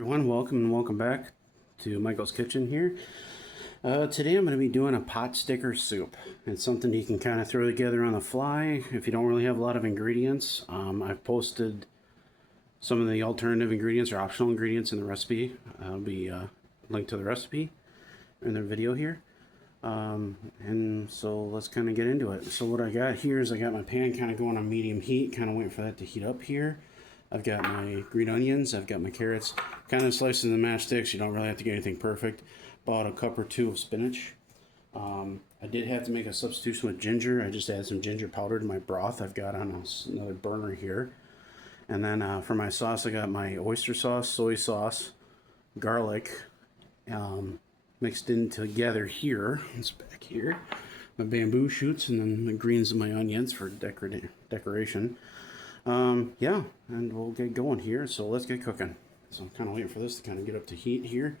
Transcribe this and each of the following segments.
Everyone, welcome back to Michael's Kitchen here. Today I'm going to be doing a pot sticker soup. It's something you can kind of throw together on the fly if you don't really have a lot of ingredients. I've posted some of the alternative ingredients or optional ingredients in the recipe. I'll be linked to the recipe in the video here. And so let's kind of get into it. So what I got here is I got my pan kind of going on medium heat, kind of waiting for that to heat up here. I've got my green onions, I've got my carrots, kind of sliced in the matchsticks. You don't really have to get anything perfect. Bought a cup or two of spinach. I did have to make a substitution with ginger. I just added some ginger powder to my broth I've got on another burner here. And then for my sauce, I got my oyster sauce, soy sauce, garlic, mixed in together here. It's back here. My bamboo shoots, and then the greens of my onions for decoration. Yeah, and we'll get going here, so let's get cooking. So I'm kind of waiting for this to kind of get up to heat here.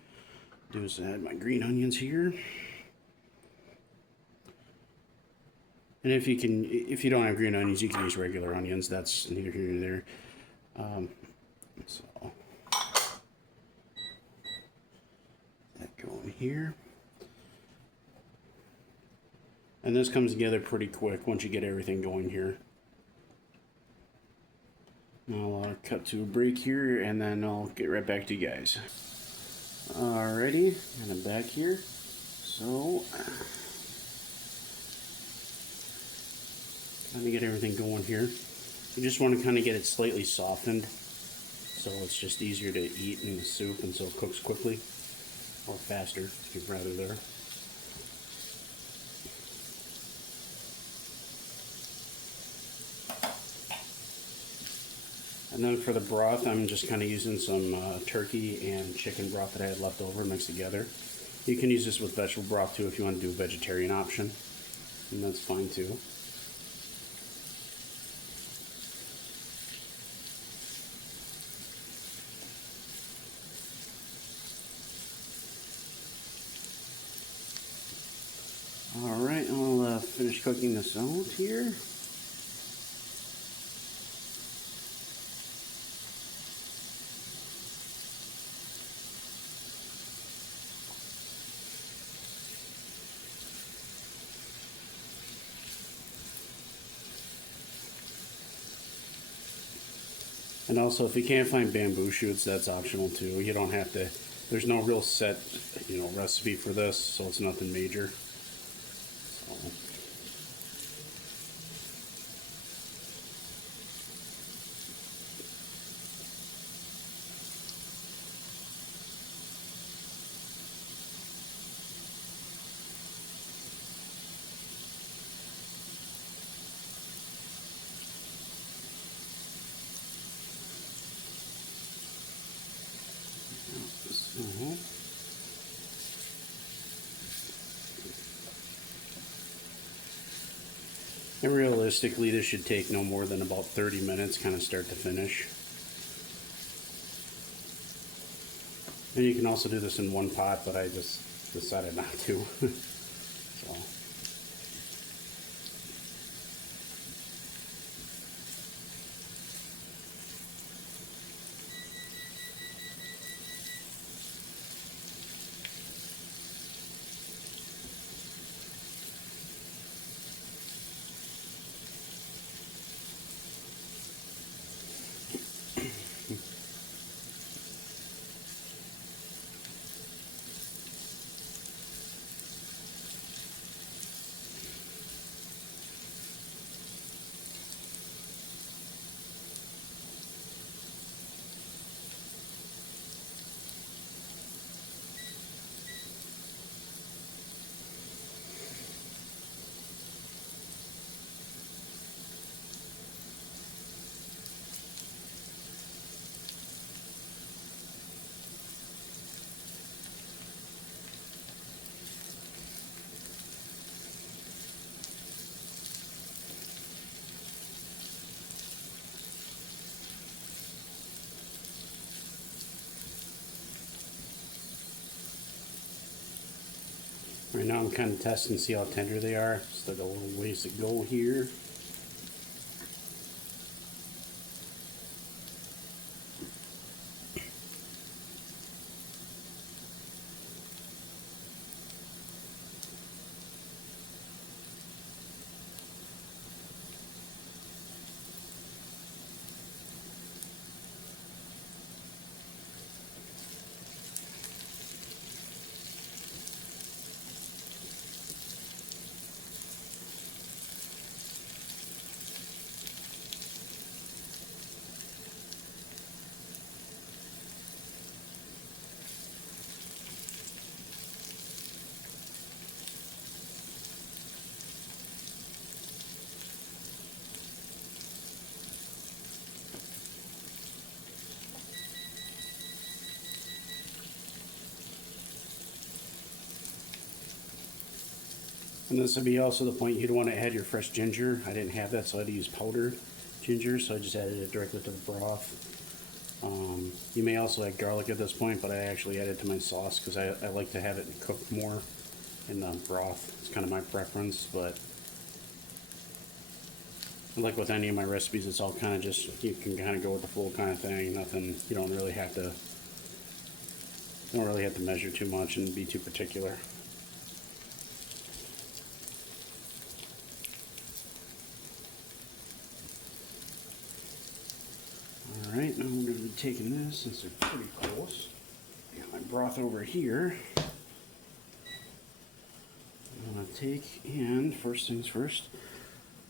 Do is add my green onions here. And if you don't have green onions, you can use regular onions. That's neither here nor there. So that going here. And this comes together pretty quick once you get everything going here. I'll cut to a break here, and then I'll get right back to you guys. Alrighty, and I'm back here. So, kind of get everything going here. You just want to kind of get it slightly softened, so it's just easier to eat in the soup, and so it cooks quickly, or faster, if you'd rather there. And then for the broth, I'm just kind of using some turkey and chicken broth that I had left over mixed together. You can use this with vegetable broth too if you want to do a vegetarian option, and that's fine too. Alright, I'll finish cooking this out here. And also, if you can't find bamboo shoots, that's optional too. You don't have to, there's no real set, recipe for this, so it's nothing major. So. And realistically, this should take no more than about 30 minutes, kind of start to finish. And you can also do this in one pot, but I just decided not to. So. Right now I'm kind of testing to see how tender they are. Still got a little ways to go here. And this would be also the point you'd want to add your fresh ginger. I didn't have that, so I had to use powdered ginger, so I just added it directly to the broth. You may also add garlic at this point, but I actually added it to my sauce because I like to have it cooked more in the broth. It's kind of my preference, but like with any of my recipes, it's all kind of just, you can kind of go with the flow kind of thing. Nothing, you don't really have to measure too much and be too particular. Alright, now I'm going to be taking this, since they're pretty close. Got my broth over here. I'm going to take, and first things first,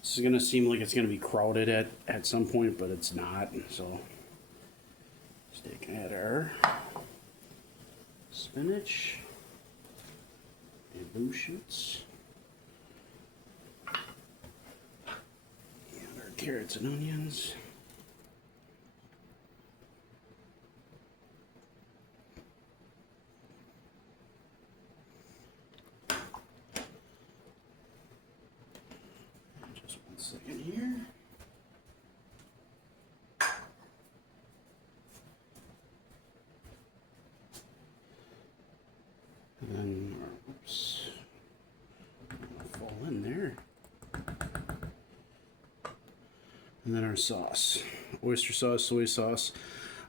this is going to seem like it's going to be crowded at some point, but it's not. So, let's take add our spinach, and blue shoots, and our carrots and onions. Second here. And then, oops, fall in there. And then our sauce. Oyster sauce, soy sauce.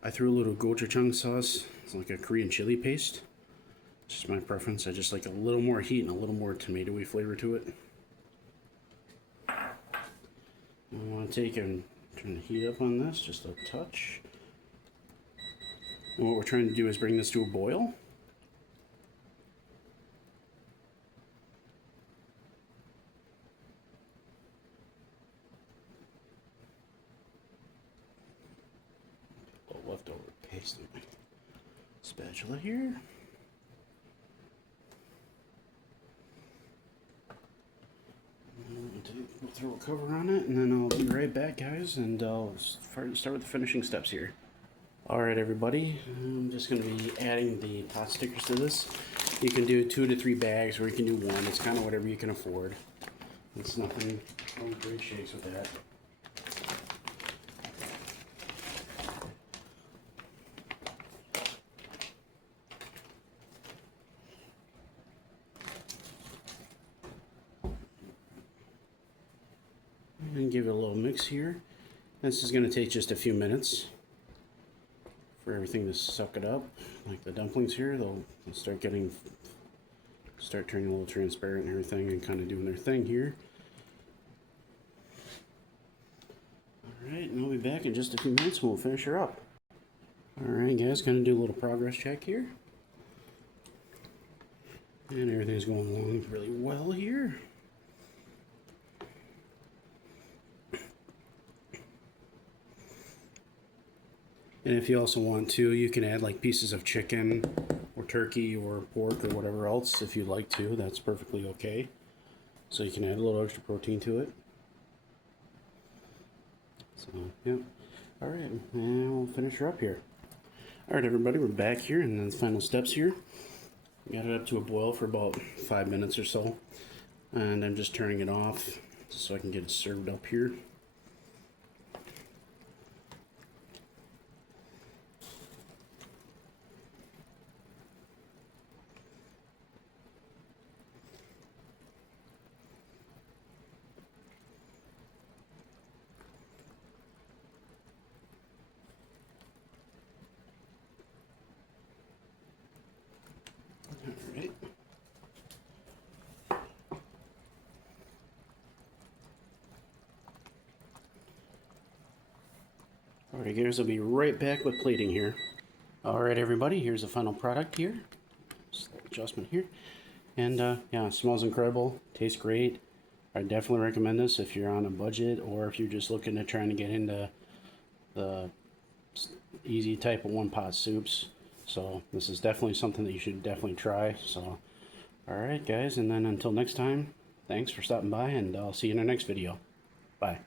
I threw a little gochujang sauce. It's like a Korean chili paste. It's just my preference. I just like a little more heat and a little more tomatoey flavor to it. I want to take and turn the heat up on this just a touch. And what we're trying to do is bring this to a boil. A little leftover paste in my spatula here. We'll throw a cover on it, and then I'll be right back, guys, and I'll start with the finishing steps here. Alright, everybody, I'm just going to be adding the pot stickers to this. You can do 2 to 3 bags, or you can do 1. It's kind of whatever you can afford. It's nothing, no great shakes with that. And give it a little mix here. This is going to take just a few minutes for everything to suck it up. Like the dumplings here, they'll start turning a little transparent and everything, and kind of doing their thing here. Alright, and I'll be back in just a few minutes and we'll finish her up. Alright guys, going to do a little progress check here. And everything's going along really well here. And if you also want to, you can add like pieces of chicken or turkey or pork or whatever else if you'd like to. That's perfectly okay. So you can add a little extra protein to it. So, yeah. Alright, and we'll finish her up here. Alright everybody, we're back here and the final steps here. Got it up to a boil for about 5 minutes or so. And I'm just turning it off so I can get it served up here. Alright. Alright guys, I'll be right back with plating here. Alright everybody, here's the final product here. Just a little adjustment here. And yeah, it smells incredible, tastes great. I definitely recommend this if you're on a budget or if you're just looking at trying to get into the easy type of one pot soups. So this is definitely something that you should definitely try. So alright guys, and then until next time, thanks for stopping by and I'll see you in our next video. Bye.